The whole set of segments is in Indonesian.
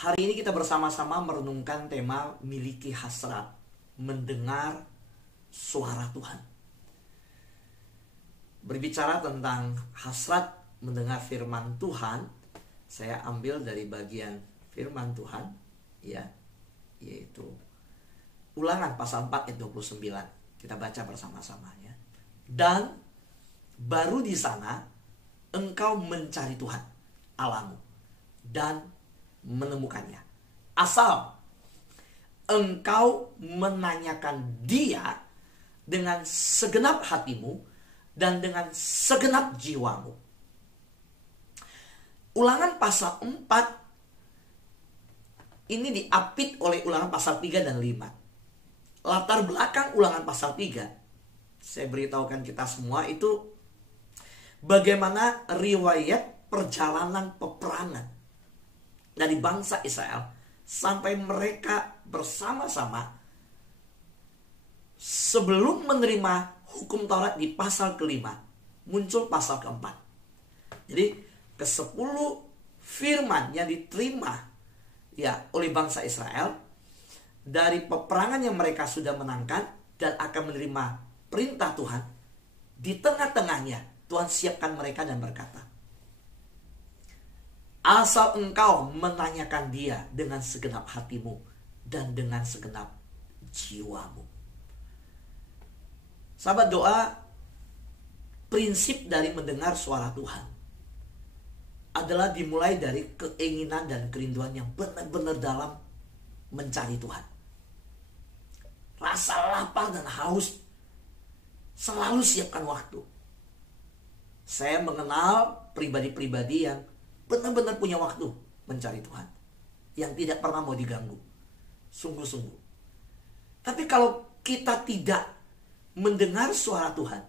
Hari ini kita bersama-sama merenungkan tema miliki hasrat mendengar suara Tuhan. Berbicara tentang hasrat mendengar firman Tuhan, saya ambil dari bagian firman Tuhan, ya, yaitu Ulangan pasal 4 ayat 29. Kita baca bersama-sama, ya. Dan baru di sana engkau mencari Tuhan Allahmu dan menemukannya, asal engkau menanyakan Dia dengan segenap hatimu dan dengan segenap jiwamu. Ulangan pasal 4 ini diapit oleh Ulangan pasal 3 dan 5. Latar belakang Ulangan pasal 3, saya beritahukan kita semua, itu bagaimana riwayat perjalanan peperangan dari bangsa Israel sampai mereka bersama-sama sebelum menerima hukum Taurat di pasal ke-5, muncul pasal ke-4. Jadi ke-10 firman yang diterima oleh bangsa Israel dari peperangan yang mereka sudah menangkan dan akan menerima perintah Tuhan. Di tengah-tengahnya Tuhan siapkan mereka dan berkata, asal engkau menanyakan Dia dengan segenap hatimu dan dengan segenap jiwamu. Sahabat, doa, prinsip dari mendengar suara Tuhan adalah dimulai dari keinginan dan kerinduan yang benar-benar dalam mencari Tuhan. Rasa lapar dan haus, selalu siapkan waktu. Saya mengenal pribadi-pribadi yang benar-benar punya waktu mencari Tuhan, yang tidak pernah mau diganggu, sungguh-sungguh. Tapi kalau kita tidak mendengar suara Tuhan,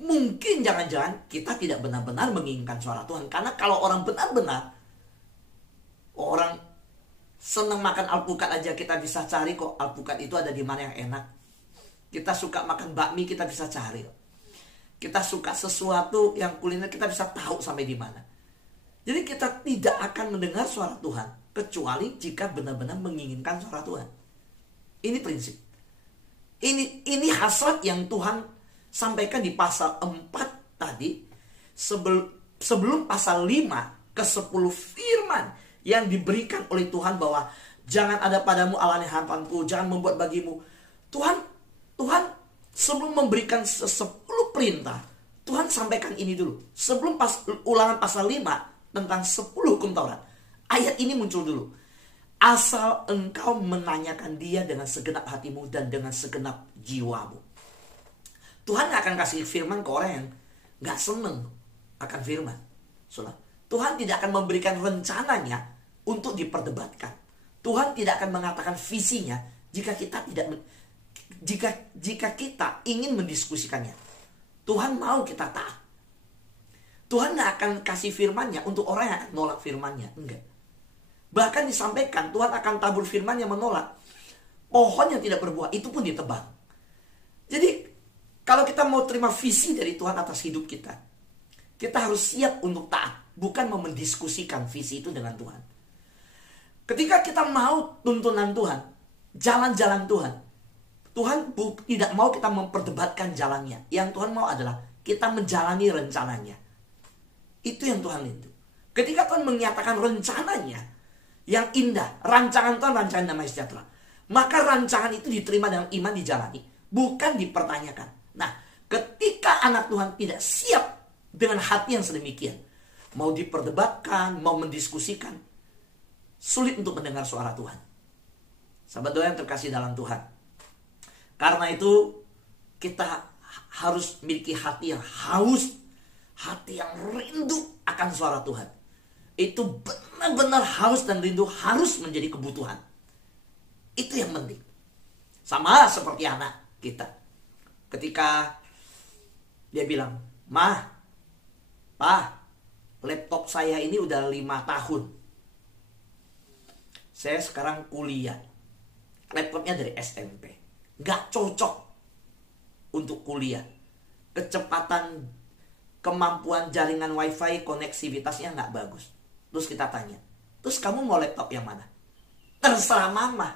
mungkin jangan-jangan kita tidak benar-benar menginginkan suara Tuhan. Karena kalau orang benar-benar, orang senang makan alpukat aja, kita bisa cari kok alpukat itu ada di mana yang enak. Kita suka makan bakmi, kita bisa cari. Kita suka sesuatu yang kuliner, kita bisa tahu sampai di mana. Jadi kita tidak akan mendengar suara Tuhan kecuali jika benar-benar menginginkan suara Tuhan. Ini prinsip. Ini hasrat yang Tuhan sampaikan di pasal 4 tadi, sebelum pasal 5 ke-10 firman yang diberikan oleh Tuhan bahwa jangan ada padamu Allah yang hampanku, jangan membuat bagimu. Tuhan sebelum memberikan 10 perintah, Tuhan sampaikan ini dulu. Sebelum Ulangan pasal 5 tentang 10 hukum Taurat, ayat ini muncul dulu. Asal engkau menanyakan Dia dengan segenap hatimu dan dengan segenap jiwamu. Tuhan gak akan kasih firman ke orang yang gak seneng akan firman. Tuhan tidak akan memberikan rencananya untuk diperdebatkan. Tuhan tidak akan mengatakan visinya jika kita kita ingin mendiskusikannya. Tuhan mau kita taat. Tuhan gak akan kasih firmannya untuk orang yang akan nolak firmannya. Enggak. Bahkan disampaikan Tuhan akan tabur firman yang menolak. Pohon yang tidak berbuah itu pun ditebang. Jadi kalau kita mau terima visi dari Tuhan atas hidup kita, kita harus siap untuk taat, bukan mau mendiskusikan visi itu dengan Tuhan. Ketika kita mau tuntunan Tuhan, jalan-jalan Tuhan, Tuhan tidak mau kita memperdebatkan jalannya. Yang Tuhan mau adalah kita menjalani rencananya. Itu yang Tuhan rindu. Ketika Tuhan menyatakan rencananya yang indah, rancangan Tuhan rancangan damai sejahtera, maka rancangan itu diterima dengan iman, dijalani, bukan dipertanyakan. Nah, ketika anak Tuhan tidak siap dengan hati yang sedemikian, mau diperdebatkan, mau mendiskusikan, sulit untuk mendengar suara Tuhan. Sahabat doa yang terkasih dalam Tuhan, karena itu kita harus memiliki hati yang haus, hati yang rindu akan suara Tuhan. Itu benar-benar haus dan rindu harus menjadi kebutuhan. Itu yang penting. Sama seperti anak kita. Ketika dia bilang, "Mah, Pa, laptop saya ini udah 5 tahun. Saya sekarang kuliah. Laptopnya dari SMP. Gak cocok untuk kuliah. Kemampuan jaringan wifi, koneksivitasnya gak bagus." Terus kita tanya, Terus kamu mau laptop yang mana? Terserah mama,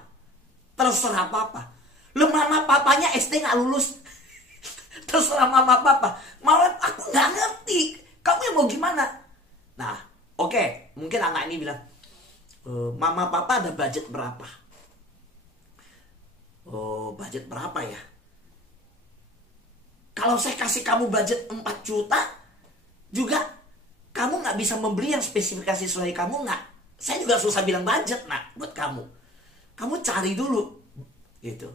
terserah papa. Lu mama papanya SD gak lulus. Terserah mama papa. Malah aku gak ngerti, kamu yang mau gimana? Nah, oke, mungkin anak ini bilang, mama papa ada budget berapa? Oh, budget berapa ya? Kalau saya kasih kamu budget 4 juta, juga kamu gak bisa membeli yang spesifikasi sesuai kamu gak. Saya juga susah bilang budget, nak, buat kamu. Kamu cari dulu, gitu.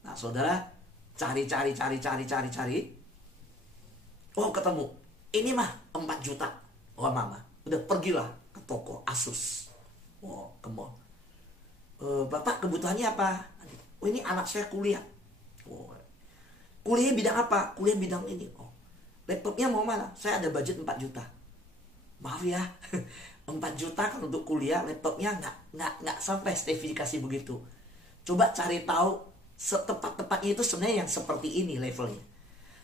Nah, saudara, cari. Oh, ketemu. Ini mah 4 juta. Oh, mama, udah pergilah ke toko Asus. Oh, ke mall. Bapak kebutuhannya apa? Oh, ini anak saya kuliah. Oh, kuliah bidang apa? Kuliah bidang ini. Oh, laptopnya mau mana? Saya ada budget 4 juta. Maaf ya, 4 juta kan untuk kuliah, laptopnya nggak sampai spesifikasi begitu. Coba cari tahu setepat-tepatnya itu sebenarnya yang seperti ini levelnya.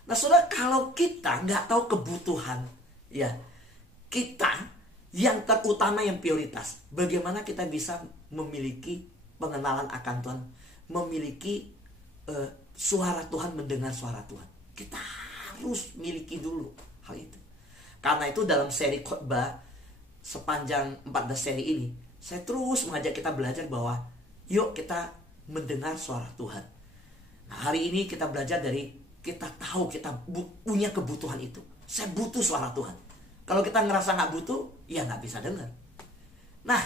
Nah, saudara, kalau kita nggak tahu kebutuhan, ya kita yang terutama, yang prioritas, bagaimana kita bisa memiliki pengenalan akan Tuhan, memiliki suara Tuhan, mendengar suara Tuhan. Kita harus miliki dulu hal itu. Karena itu dalam seri khotbah sepanjang 14 seri ini, saya terus mengajak kita belajar bahwa yuk kita mendengar suara Tuhan. Nah, hari ini kita belajar dari kita tahu kita punya kebutuhan itu. Saya butuh suara Tuhan. Kalau kita ngerasa gak butuh, ya gak bisa dengar. Nah,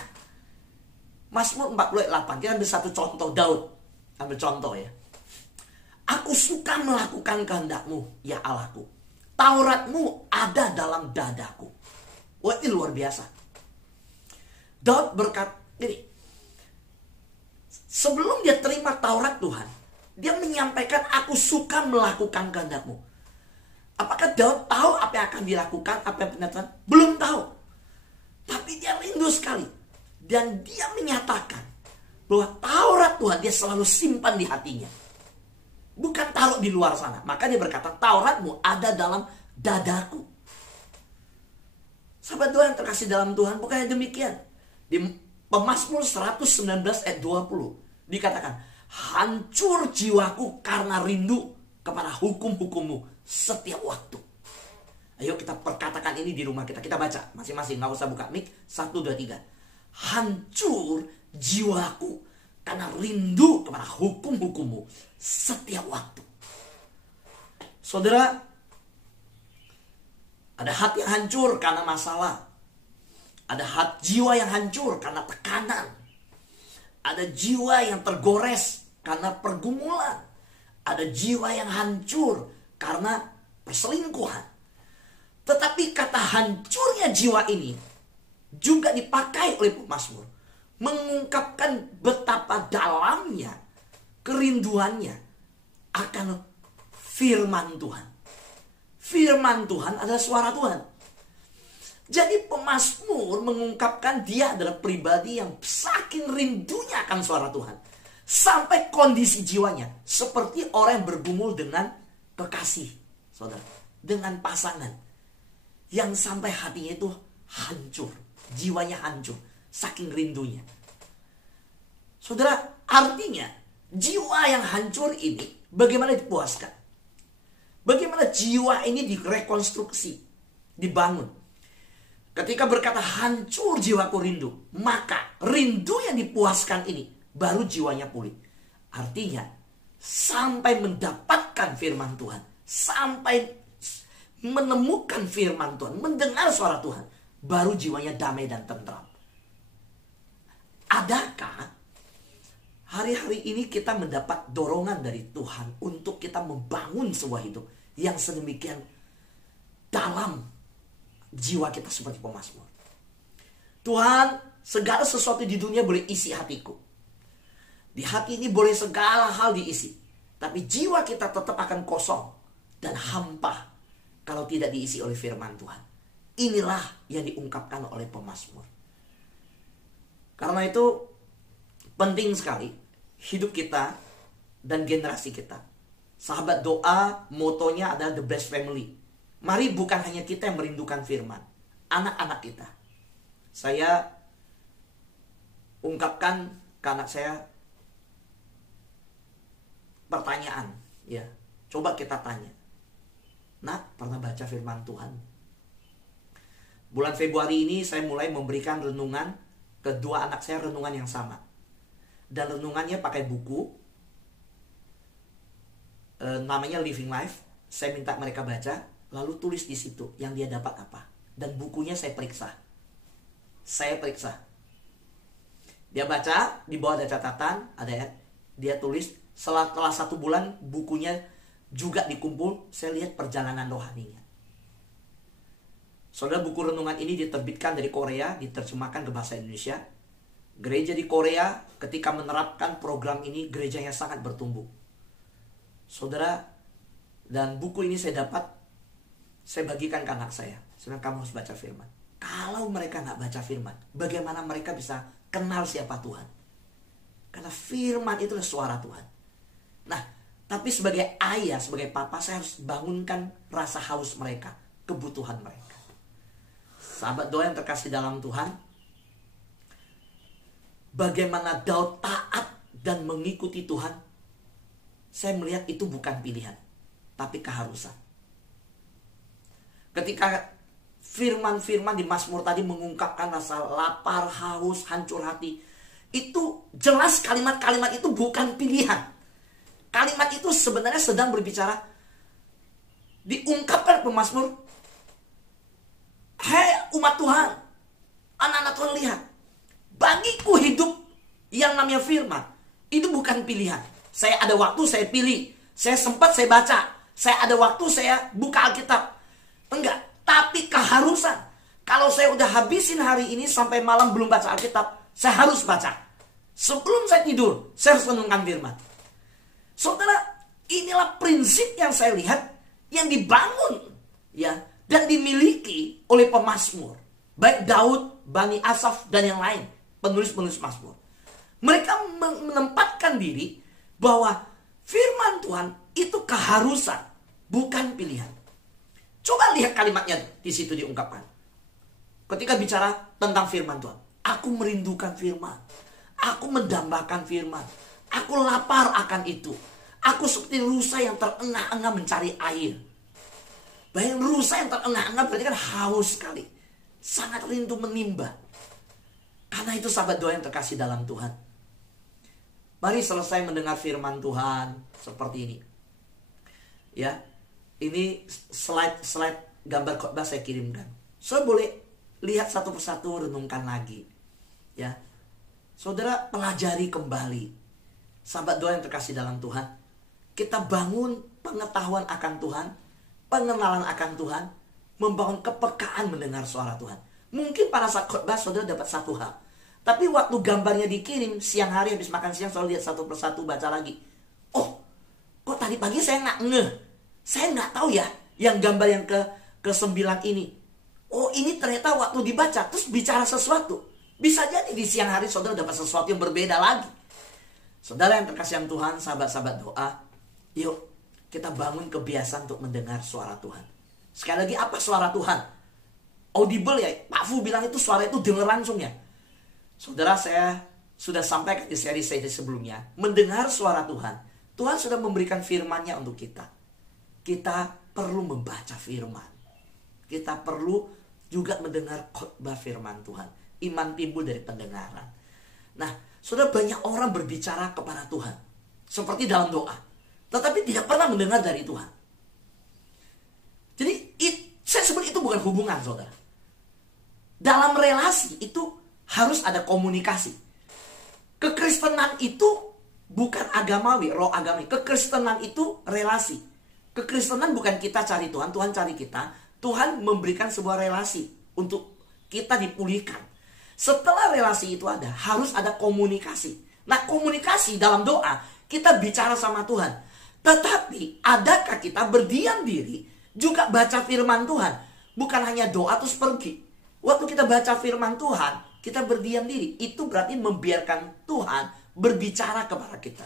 Mazmur 48, kita ambil satu contoh Daud. Ambil contoh ya. Aku suka melakukan kehendak-Mu, ya Allahku. Taurat-Mu ada dalam dadaku. Wah, ini luar biasa. Daud berkata ini, sebelum dia terima Taurat Tuhan, dia menyampaikan, aku suka melakukan kehendak-Mu. Apakah Daud tahu apa yang akan dilakukan, apa yang penyataan? Belum tahu. Tapi dia rindu sekali. Dan dia menyatakan bahwa Taurat Tuhan dia selalu simpan di hatinya. Bukan taruh di luar sana. Maka dia berkata, Taurat-Mu ada dalam dadaku. Sahabat Tuhan yang terkasih dalam Tuhan, bukan yang demikian. Di Pemazmur 119 ayat 20 dikatakan, hancur jiwaku karena rindu kepada hukum-hukum-Mu setiap waktu. Ayo kita perkatakan ini di rumah kita. Kita baca masing-masing, gak usah buka mic. 1, 2, 3. Hancur jiwaku karena rindu kepada hukum-hukum-Mu setiap waktu. Saudara, ada hati yang hancur karena masalah. Ada jiwa yang hancur karena tekanan. Ada jiwa yang tergores karena pergumulan. Ada jiwa yang hancur karena perselingkuhan. Tetapi kata hancurnya jiwa ini juga dipakai oleh pemazmur, mengungkapkan betapa dalamnya kerinduannya akan firman Tuhan. Firman Tuhan adalah suara Tuhan. Jadi pemazmur mengungkapkan dia adalah pribadi yang saking rindunya akan suara Tuhan, sampai kondisi jiwanya seperti orang yang bergumul dengan kekasih, saudara, dengan pasangan, yang sampai hatinya itu hancur, jiwanya hancur, saking rindunya. Saudara, artinya jiwa yang hancur ini bagaimana dipuaskan? Bagaimana jiwa ini direkonstruksi, dibangun? Ketika berkata hancur jiwaku rindu, maka rindu yang dipuaskan ini baru jiwanya pulih. Artinya sampai mendapatkan firman Tuhan, sampai menemukan firman Tuhan, mendengar suara Tuhan, baru jiwanya damai dan tentram. Adakah hari-hari ini kita mendapat dorongan dari Tuhan untuk kita membangun sebuah hidup yang sedemikian dalam jiwa kita seperti pemazmur? Tuhan, segala sesuatu di dunia boleh isi hatiku. Di hati ini boleh segala hal diisi. Tapi jiwa kita tetap akan kosong dan hampa kalau tidak diisi oleh firman Tuhan. Inilah yang diungkapkan oleh pemazmur. Karena itu penting sekali hidup kita dan generasi kita. Sahabat doa, motonya adalah the best family. Mari bukan hanya kita yang merindukan firman, anak-anak kita. Saya ungkapkan ke anak saya pertanyaan, ya. Coba kita tanya, Nak, pernah baca firman Tuhan? Bulan Februari ini saya mulai memberikan renungan, kedua anak saya renungan yang sama. Dan renungannya pakai buku, namanya Living Life. Saya minta mereka baca, lalu tulis di situ yang dia dapat apa. Dan bukunya saya periksa. Dia baca, di bawah ada catatan, ada ya. Dia tulis, setelah 1 bulan bukunya juga dikumpul, saya lihat perjalanan rohaninya. Saudara, buku renungan ini diterbitkan dari Korea, diterjemahkan ke bahasa Indonesia. Gereja di Korea ketika menerapkan program ini, gerejanya sangat bertumbuh. Saudara, dan buku ini saya dapat, saya bagikan ke anak saya. Saya bilang, kamu harus baca firman. Kalau mereka nggak baca firman, bagaimana mereka bisa kenal siapa Tuhan? Karena firman itu adalah suara Tuhan. Nah, tapi sebagai ayah, sebagai papa, saya harus bangunkan rasa haus mereka, kebutuhan mereka. Sahabat doa yang terkasih dalam Tuhan, bagaimana Daud taat dan mengikuti Tuhan, saya melihat itu bukan pilihan, tapi keharusan. Ketika firman-firman di Mazmur tadi mengungkapkan rasa lapar, haus, hancur hati, itu jelas kalimat-kalimat itu bukan pilihan. Kalimat itu sebenarnya sedang berbicara, diungkapkan pemazmur, hei umat Tuhan, anak-anak Tuhan, lihat, bagiku hidup yang namanya firman, itu bukan pilihan. Saya ada waktu, saya pilih. Saya sempat, saya baca. Saya ada waktu, saya buka Alkitab. Enggak, tapi keharusan. Kalau saya udah habisin hari ini sampai malam belum baca Alkitab, saya harus baca. Sebelum saya tidur, saya harus renungkan firman. Saudara, inilah prinsip yang saya lihat yang dibangun ya dan dimiliki oleh pemazmur, baik Daud, Bani Asaf dan yang lain, penulis-penulis Mazmur. Mereka menempatkan diri bahwa firman Tuhan itu keharusan, bukan pilihan. Coba lihat kalimatnya di situ diungkapkan. Ketika bicara tentang firman Tuhan, aku merindukan firman, aku mendambakan firman, aku lapar akan itu. Aku seperti rusa yang terengah-engah mencari air. Bayang, rusa yang terengah-engah berarti kan haus sekali, sangat rindu menimba. Karena itu sahabat doa yang terkasih dalam Tuhan, mari selesai mendengar firman Tuhan seperti ini. Ya, ini slide gambar khotbah saya kirimkan. Saudara boleh lihat satu persatu, renungkan lagi. Ya, saudara pelajari kembali. Sahabat doa yang terkasih dalam Tuhan, kita bangun pengetahuan akan Tuhan, pengenalan akan Tuhan, membangun kepekaan mendengar suara Tuhan. Mungkin pada saat khotbah saudara dapat satu hal, tapi waktu gambarnya dikirim siang hari habis makan siang, saudara lihat satu persatu, baca lagi. Oh, kok tadi pagi saya nggak ngeh, saya nggak tahu ya yang gambar yang ke-9 ini. Oh, ini ternyata waktu dibaca terus bicara sesuatu. Bisa jadi di siang hari saudara dapat sesuatu yang berbeda lagi. Saudara yang terkasih Tuhan, sahabat-sahabat doa, yuk kita bangun kebiasaan untuk mendengar suara Tuhan. Sekali lagi, apa suara Tuhan? Audible ya, Pak Fu bilang itu suara itu dengar langsung ya. Saudara, saya sudah sampaikan di seri saya sebelumnya, mendengar suara Tuhan. Tuhan sudah memberikan firman-Nya untuk kita. Kita perlu membaca firman. Kita perlu juga mendengar khotbah firman Tuhan. Iman timbul dari pendengaran. Nah, sudah banyak orang berbicara kepada Tuhan seperti dalam doa, tetapi tidak pernah mendengar dari Tuhan. Jadi saya sebut itu bukan hubungan, saudara. Dalam relasi itu harus ada komunikasi. Kekristenan itu bukan agamawi, roh agami. Kekristenan itu relasi. Kekristenan bukan kita cari Tuhan, Tuhan cari kita. Tuhan memberikan sebuah relasi untuk kita dipulihkan. Setelah relasi itu ada, harus ada komunikasi. Nah, komunikasi dalam doa, kita bicara sama Tuhan. Tetapi, adakah kita berdiam diri, juga baca firman Tuhan? Bukan hanya doa terus pergi. Waktu kita baca firman Tuhan, kita berdiam diri. Itu berarti membiarkan Tuhan berbicara kepada kita.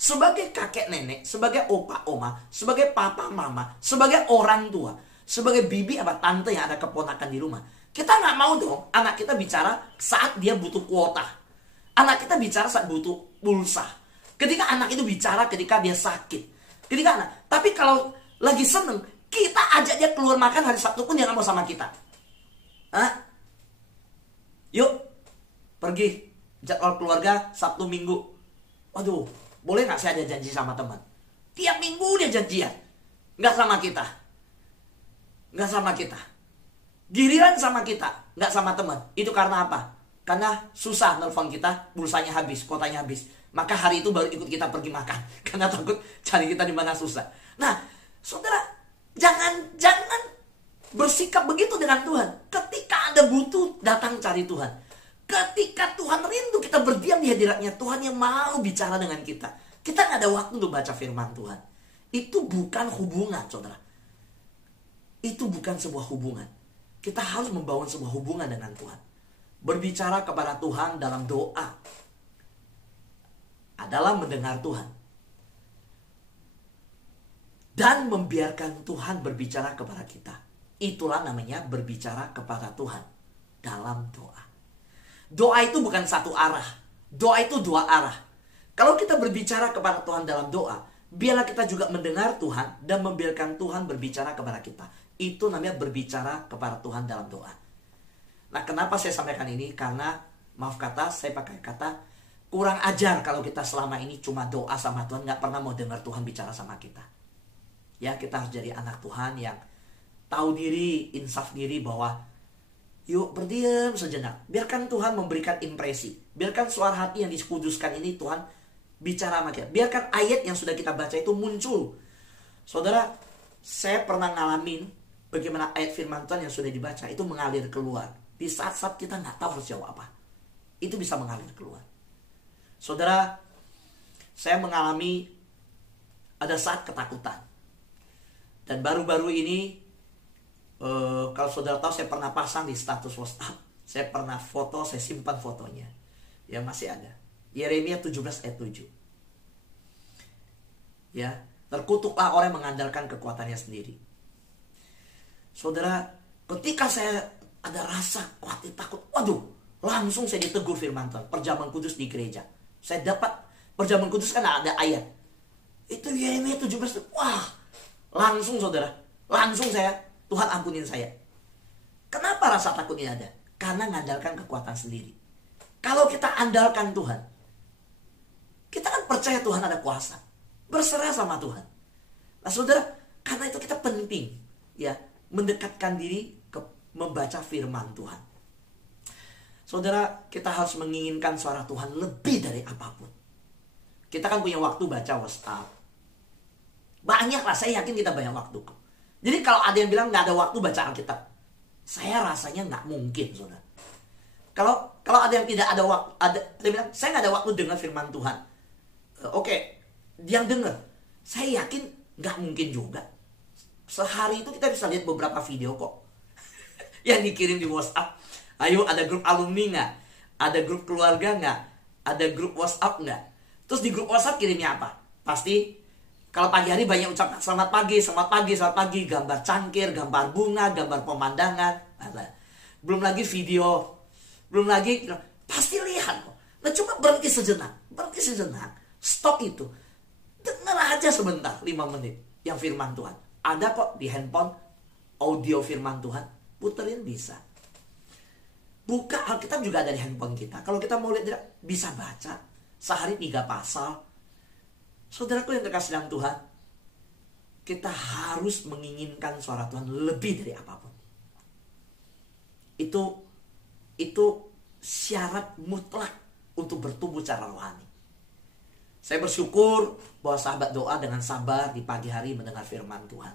Sebagai kakek nenek, sebagai opa oma, sebagai papa mama, sebagai orang tua, sebagai bibi apa tante yang ada keponakan di rumah, kita nggak mau dong anak kita bicara saat dia butuh kuota. Anak kita bicara saat butuh pulsa. Ketika anak itu bicara ketika dia sakit. Ketika anak. Tapi kalau lagi seneng, kita ajak dia keluar makan hari Sabtu pun dia nggak mau sama kita. Hah? Yuk, pergi. Jadwal keluarga Sabtu Minggu. Waduh, boleh nggak saya ada janji sama teman? Tiap minggu dia janjian. Nggak sama kita. Nggak sama kita. Giliran sama kita, nggak sama teman. Itu karena apa? Karena susah nelfon kita, pulsanya habis, kotanya habis. Maka hari itu baru ikut kita pergi makan. Karena takut cari kita di mana susah. Nah, saudara, jangan bersikap begitu dengan Tuhan. Ketika Anda butuh, datang cari Tuhan. Ketika Tuhan rindu kita berdiam di hadiratnya, Tuhan yang mau bicara dengan kita. Kita nggak ada waktu untuk baca firman Tuhan. Itu bukan hubungan, saudara. Itu bukan sebuah hubungan. Kita harus membangun sebuah hubungan dengan Tuhan. Berbicara kepada Tuhan dalam doa adalah mendengar Tuhan. Dan membiarkan Tuhan berbicara kepada kita. Itulah namanya berbicara kepada Tuhan dalam doa. Doa itu bukan satu arah. Doa itu dua arah. Kalau kita berbicara kepada Tuhan dalam doa, biarlah kita juga mendengar Tuhan dan membiarkan Tuhan berbicara kepada kita. Itu namanya berbicara kepada Tuhan dalam doa. Nah, kenapa saya sampaikan ini? Karena, maaf kata, saya pakai kata, kurang ajar kalau kita selama ini cuma doa sama Tuhan, gak pernah mau dengar Tuhan bicara sama kita. Ya, kita harus jadi anak Tuhan yang tahu diri, insaf diri bahwa, yuk berdiam sejenak. Biarkan Tuhan memberikan impresi. Biarkan suara hati yang dikuduskan ini Tuhan bicara sama kita. Biarkan ayat yang sudah kita baca itu muncul. Saudara, saya pernah ngalamin bagaimana ayat firman Tuhan yang sudah dibaca itu mengalir keluar. Di saat-saat kita nggak tahu harus jawab apa. Itu bisa mengalir keluar. Saudara, saya mengalami ada saat ketakutan. Dan baru-baru ini, kalau saudara tahu saya pernah pasang di status WhatsApp. Saya pernah foto, saya simpan fotonya. Ya masih ada. Yeremia 17 ayat 7. Ya, terkutuklah orang yang mengandalkan kekuatannya sendiri. Saudara, ketika saya ada rasa khawatir, takut, waduh, langsung saya ditegur firman Tuhan. Perjamuan kudus di gereja. Saya dapat perjamuan kudus kan ada ayat. Itu Yeremia 17. Wah, langsung saudara, langsung saya, Tuhan ampunin saya. Kenapa rasa takut ini ada? Karena mengandalkan kekuatan sendiri. Kalau kita andalkan Tuhan, kita kan percaya Tuhan ada kuasa. Berserah sama Tuhan. Nah saudara, karena itu kita penting ya mendekatkan diri ke membaca firman Tuhan. Saudara, kita harus menginginkan suara Tuhan lebih dari apapun. Kita kan punya waktu baca WhatsApp. Banyak lah, saya yakin kita banyak waktu. Jadi kalau ada yang bilang gak ada waktu baca Alkitab, saya rasanya gak mungkin, saudara. Kalau ada yang tidak ada waktu, dia bilang saya gak ada waktu dengar firman Tuhan. Oke, dia yang dengar. Saya yakin gak mungkin juga. Sehari itu kita bisa lihat beberapa video kok yang dikirim di WhatsApp. Ayo, ada grup alumni gak? Ada grup keluarga gak? Ada grup WhatsApp gak? Terus di grup WhatsApp kirimnya apa? Pasti kalau pagi hari banyak ucapan selamat pagi, selamat pagi, selamat pagi. Gambar cangkir, gambar bunga, gambar pemandangan. Belum lagi video. Belum lagi, pasti lihat kok. Nah cuma berhenti sejenak. Stop itu. Dengar aja sebentar, 5 menit. Yang firman Tuhan. Ada kok di handphone audio firman Tuhan. Puterin bisa. Buka Alkitab juga ada di handphone kita. Kalau kita mau lihat, bisa baca. Sehari 3 pasal. Saudaraku yang terkasih dalam Tuhan, kita harus menginginkan suara Tuhan lebih dari apapun. Itu syarat mutlak untuk bertumbuh secara rohani. Saya bersyukur bahwa sahabat doa dengan sabar di pagi hari mendengar firman Tuhan.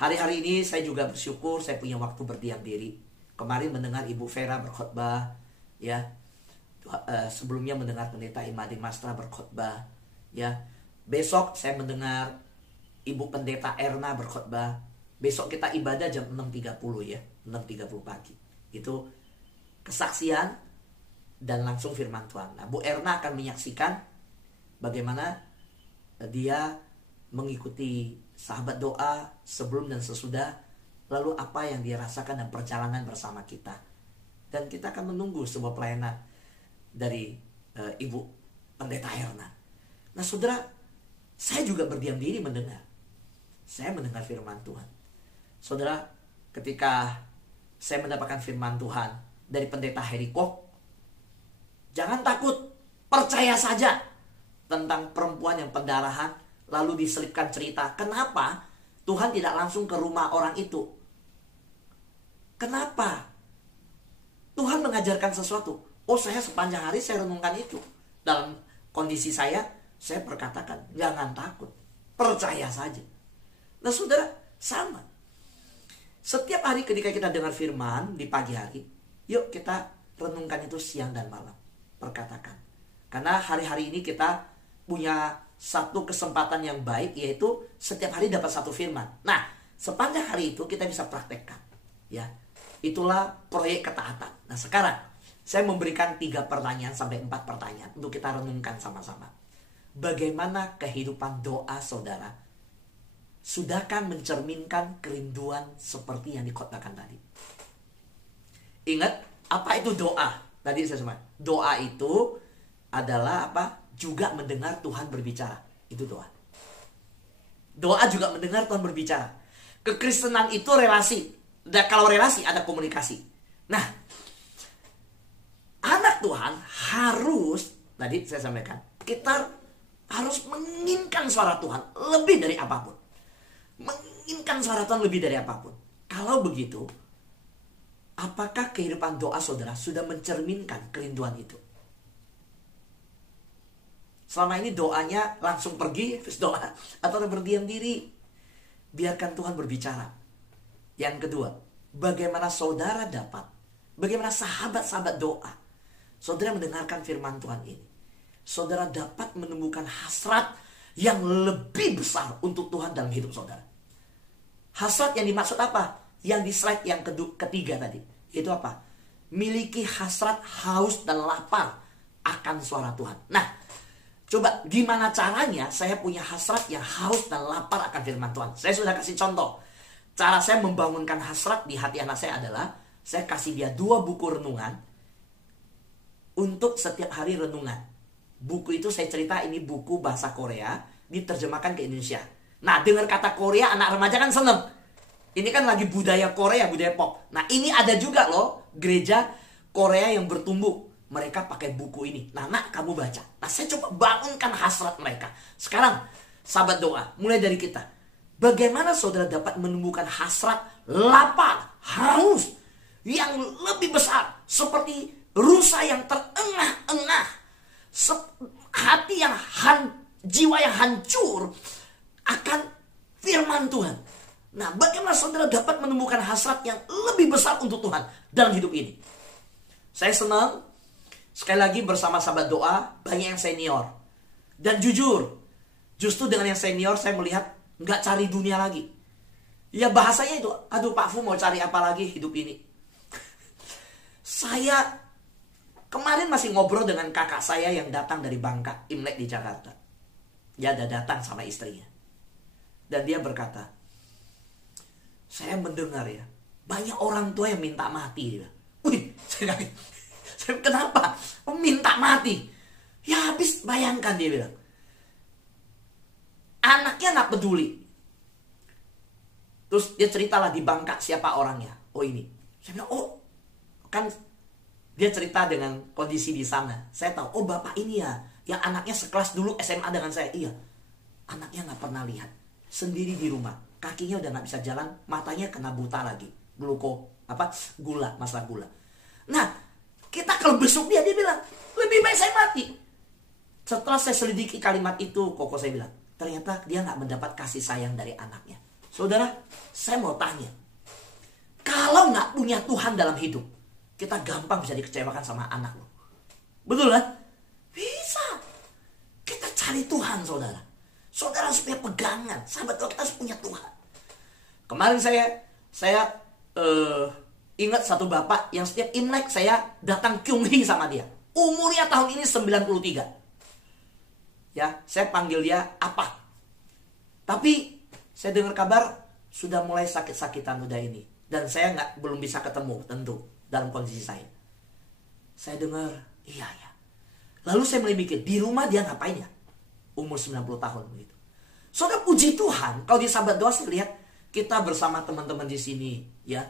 Hari-hari ini saya juga bersyukur saya punya waktu berdiam diri. Kemarin mendengar Ibu Vera berkhotbah, ya. Sebelumnya mendengar pendeta Imadi Mastra berkhotbah, ya. Besok saya mendengar Ibu Pendeta Erna berkhotbah. Besok kita ibadah jam 6.30 ya, 6.30 pagi. Itu kesaksian dan langsung firman Tuhan. Nah, Bu Erna akan menyaksikan bagaimana dia mengikuti sahabat doa sebelum dan sesudah, lalu apa yang dia rasakan dan perjalanan bersama kita. Dan kita akan menunggu sebuah pelayanan dari Ibu Pendeta Herna. Nah saudara, saya juga berdiam diri mendengar. Saya mendengar firman Tuhan. Saudara, ketika saya mendapatkan firman Tuhan dari Pendeta Heri Koch, jangan takut, percaya saja tentang perempuan yang pendarahan, lalu diselipkan cerita. Kenapa Tuhan tidak langsung ke rumah orang itu? Kenapa? Tuhan mengajarkan sesuatu. Oh, saya sepanjang hari saya renungkan itu. Dalam kondisi saya perkatakan, jangan takut, percaya saja. Nah saudara, sama. Setiap hari ketika kita dengar firman di pagi hari, yuk kita renungkan itu siang dan malam. Perkatakan. Karena hari-hari ini kita punya satu kesempatan yang baik, yaitu setiap hari dapat satu firman. Nah, sepanjang hari itu kita bisa praktekkan. Ya, itulah proyek ketaatan. Nah sekarang, saya memberikan 3 pertanyaan sampai 4 pertanyaan untuk kita renungkan sama-sama. Bagaimana kehidupan doa saudara? Sudahkah mencerminkan kerinduan seperti yang dikhotbahkan tadi? Ingat, apa itu doa? Tadi saya sebut, doa itu adalah apa? Juga mendengar Tuhan berbicara. Itu doa. Doa juga mendengar Tuhan berbicara. Kekristenan itu relasi. Dan kalau relasi ada komunikasi. Nah, anak Tuhan harus, tadi saya sampaikan, kita harus menginginkan suara Tuhan lebih dari apapun. Menginginkan suara Tuhan lebih dari apapun. Kalau begitu, apakah kehidupan doa saudara sudah mencerminkan kerinduan itu? Selama ini doanya langsung pergi, terus doa, atau berdiam diri? Biarkan Tuhan berbicara. Yang kedua, bagaimana saudara dapat, bagaimana sahabat-sahabat doa, saudara mendengarkan firman Tuhan ini, saudara dapat menemukan hasrat yang lebih besar untuk Tuhan dalam hidup saudara. Hasrat yang dimaksud apa? Yang di slide yang ketiga tadi. Itu apa? Miliki hasrat, haus, dan lapar akan suara Tuhan. Nah, coba gimana caranya saya punya hasrat yang haus dan lapar akan firman Tuhan? Saya sudah kasih contoh. Cara saya membangunkan hasrat di hati anak saya adalah, saya kasih dia 2 buku renungan untuk setiap hari renungan. Buku itu saya cerita ini buku bahasa Korea, diterjemahkan ke Indonesia. Nah, dengar kata Korea, anak remaja kan seneng. Ini kan lagi budaya Korea, budaya pop. Nah, ini ada juga loh, gereja Korea yang bertumbuh. Mereka pakai buku ini. Nah, nak, kamu baca. Nah, saya coba bangunkan hasrat mereka. Sekarang, sahabat doa, mulai dari kita. Bagaimana saudara dapat menemukan hasrat, lapar, haus yang lebih besar, seperti rusa yang terengah-engah, hati yang jiwa yang hancur akan firman Tuhan. Nah, bagaimana saudara dapat menemukan hasrat yang lebih besar untuk Tuhan dalam hidup ini? Saya senang sekali lagi bersama sahabat doa, banyak yang senior. Dan jujur, justru dengan yang senior saya melihat nggak cari dunia lagi. Ya bahasanya itu, aduh Pak Fu mau cari apa lagi hidup ini. Saya kemarin masih ngobrol dengan kakak saya yang datang dari Bangka, Imlek di Jakarta. Dia ada datang sama istrinya. Dan dia berkata, saya mendengar ya, banyak orang tua yang minta mati. Wih, saya kenapa? Minta mati. Ya habis bayangkan, dia bilang. Anaknya gak peduli. Terus dia ceritalah di Bangka siapa orangnya. Oh ini. Saya bilang, oh kan dia cerita dengan kondisi di sana. Saya tahu, oh bapak ini ya, yang anaknya sekelas dulu SMA dengan saya. Iya, anaknya gak pernah lihat. Sendiri di rumah. Kakinya udah gak bisa jalan, matanya kena buta lagi. Gula, masalah gula. Nah, kita kalau besok dia bilang, lebih baik saya mati. Setelah saya selidiki kalimat itu, koko saya bilang, ternyata dia gak mendapat kasih sayang dari anaknya. Saudara, saya mau tanya, kalau gak punya Tuhan dalam hidup, kita gampang bisa dikecewakan sama anak loh. Betul kan? Bisa. Kita cari Tuhan, saudara. Saudara harus punya pegangan. Sahabat, kalau kita harus punya Tuhan. Kemarin saya ingat satu bapak yang setiap Imlek saya datang kyunghi sama dia. Umurnya tahun ini 93. Ya, saya panggil dia apa. Tapi saya dengar kabar sudah mulai sakit-sakitan udah ini. Dan saya belum bisa ketemu tentu dalam kondisi saya. Saya dengar, iya ya. Lalu saya mulai mikir, di rumah dia ngapain ya? Umur 90 tahun begitu. Saudara, puji Tuhan, kalau di Sahabat Doa saya lihat kita bersama teman-teman di sini ya.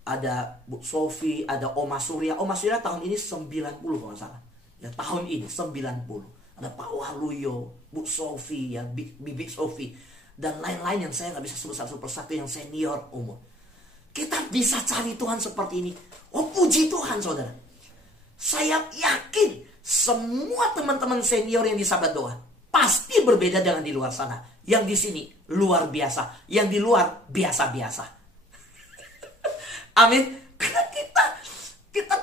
Ada Bu Sofi, ada Oma Surya. Oma Surya tahun ini 90 kalau nggak salah. Ya, tahun ini 90. Ada Pak Waluyo, Bu Sofi, ya, Bibi Sofi, dan lain-lain yang saya nggak bisa sebut satu persatu yang senior umur. Kita bisa cari Tuhan seperti ini. Oh, puji Tuhan, saudara. Saya yakin semua teman-teman senior yang di Sahabat Doa pasti berbeda dengan di luar sana. Yang di sini luar biasa, yang di luar biasa-biasa. Amin. Karena kita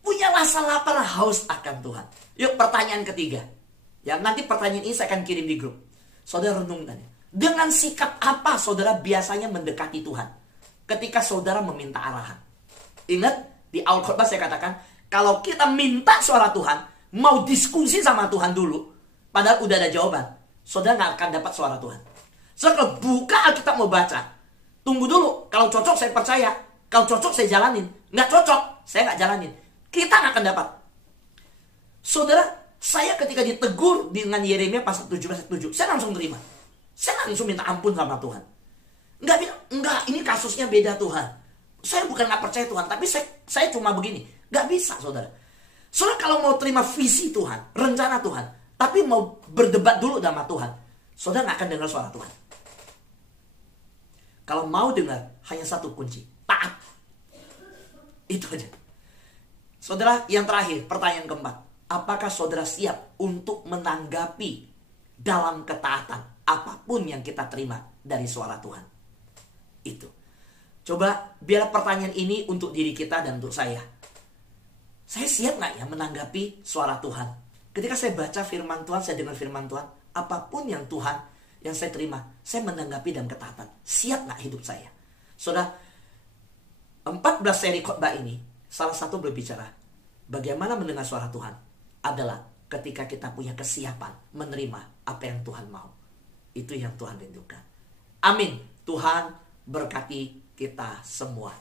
punya rasa lapar haus akan Tuhan. Yuk, pertanyaan ketiga. Ya, nanti pertanyaan ini saya akan kirim di grup. Saudara renungkan. Dengan sikap apa saudara biasanya mendekati Tuhan ketika saudara meminta arahan? Ingat, di awal khotbah saya katakan, kalau kita minta suara Tuhan, mau diskusi sama Tuhan dulu, padahal udah ada jawaban, saudara nggak akan dapat suara Tuhan. Saudara buka Alkitab mau baca, tunggu dulu. Kalau cocok saya percaya, kalau cocok saya jalanin, nggak cocok saya nggak jalanin. Kita nggak akan dapat. Saudara, saya ketika ditegur dengan Yeremia pasal 17:7, saya langsung terima. Saya langsung minta ampun sama Tuhan. Enggak, ini kasusnya beda Tuhan. Saya bukan nggak percaya Tuhan, tapi saya cuma begini. Nggak bisa, saudara. Saudara kalau mau terima visi Tuhan, rencana Tuhan, tapi mau berdebat dulu sama Tuhan, saudara nggak akan dengar suara Tuhan. Kalau mau dengar, hanya satu kunci, taat. Itu aja. Saudara, yang terakhir, pertanyaan keempat. Apakah saudara siap untuk menanggapi dalam ketaatan apapun yang kita terima dari suara Tuhan? Itu. Coba biar pertanyaan ini untuk diri kita dan untuk saya. Saya siap gak ya menanggapi suara Tuhan? Ketika saya baca firman Tuhan, saya dengar firman Tuhan, apapun yang Tuhan, yang saya terima, saya menanggapi dalam ketaatan. Siap gak hidup saya? Saudara, 14 seri khotbah ini, salah satu berbicara, bagaimana mendengar suara Tuhan adalah ketika kita punya kesiapan menerima apa yang Tuhan mau. Itu yang Tuhan rindukan. Amin. Tuhan berkati kita semua.